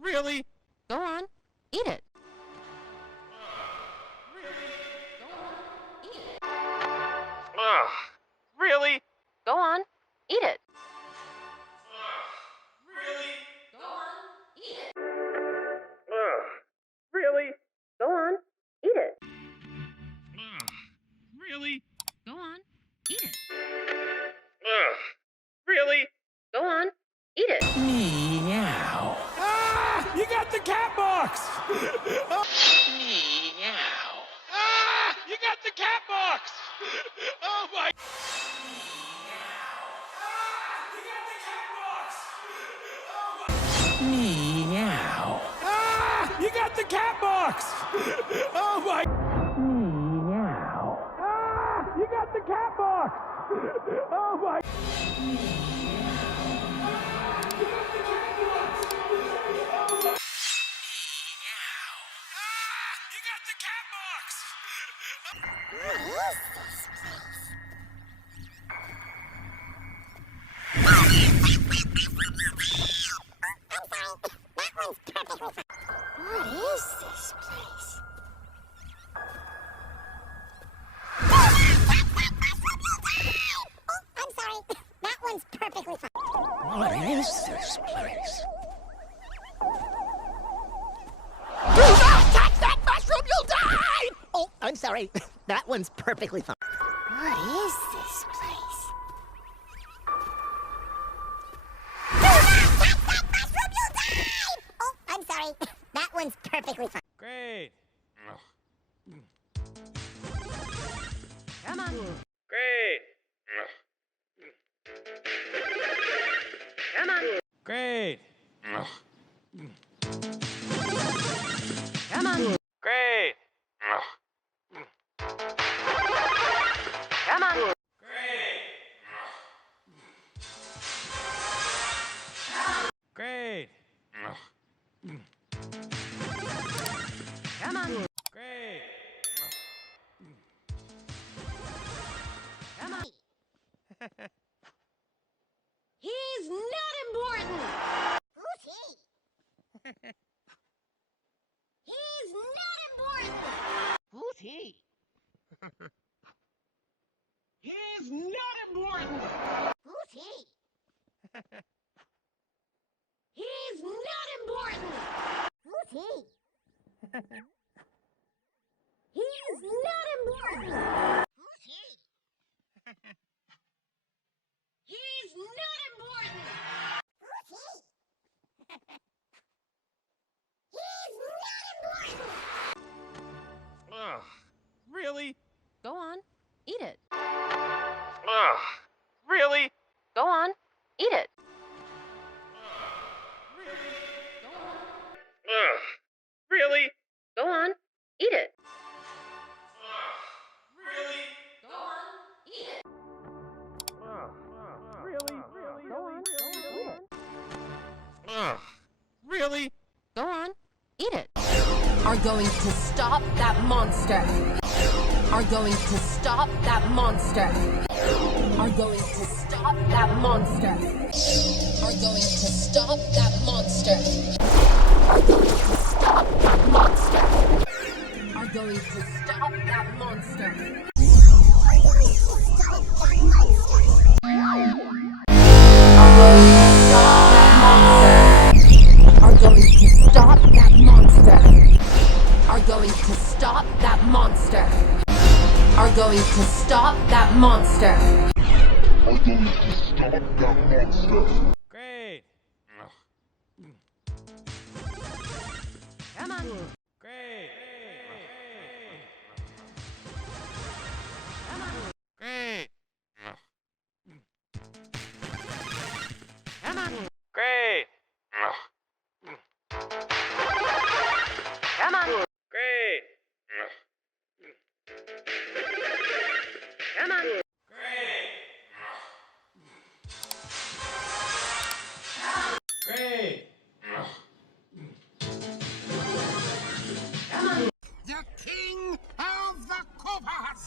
Really? Go on, eat it. Really? Go on, eat it. Really? Go on, eat it. Really? Go on, eat it. Really? Go on, eat it. Really? Go on, eat it. Meow. Ah! You got the cat box! Meow. Ah! You got the cat box! Oh my... Meow. Ah! You got the cat box! Oh my... Meow. Ah! You got the cat box! Oh my... You got the cat box! What is this place? What is this place? Oh, I'm sorry. That one's perfectly fine. What is this place? Do not touch that mushroom, you'll die! Oh, I'm sorry. That one's perfectly fine. What is this place? Do not touch that mushroom, you'll die! Oh, I'm sorry. That one's perfectly fine. Great. Come on. Great. Come on. Great. Come on. Great. Come on. Great. Come on. Great. Come on. He's not important. Who's he? He's not important. Who's he? He's not important! Who's he? He's not important. Who's he? He's not important. Who's he? He's not important. Who's he? He's not important! Really? Go on, eat it. Really? Go on, eat it. Really? Go on, eat it. Really? Go on, eat it. Really? Go on, eat it. Really? Go on, eat it. Are going to stop that monster. Are going to stop that monster. Are going to stop that monster. Are going to stop that monster. Are going to stop that monster. Are going to stop that monster. Are going to stop that monster. Are going to stop that monster. Are going to stop that monster. Are going to stop that monster. Great. Come on. Great. Come on. Great. Come on. Great. Come on. Great. Come on. Great. Come on. The king of the Koopas!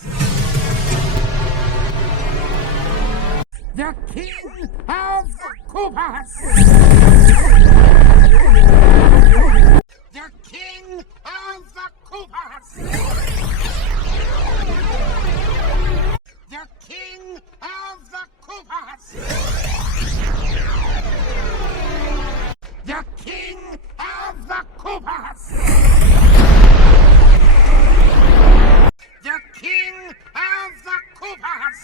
The king of the Koopas! The King of the Koopas! The King of the Koopas!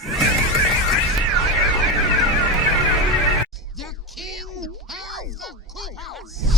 The King of the Koopas!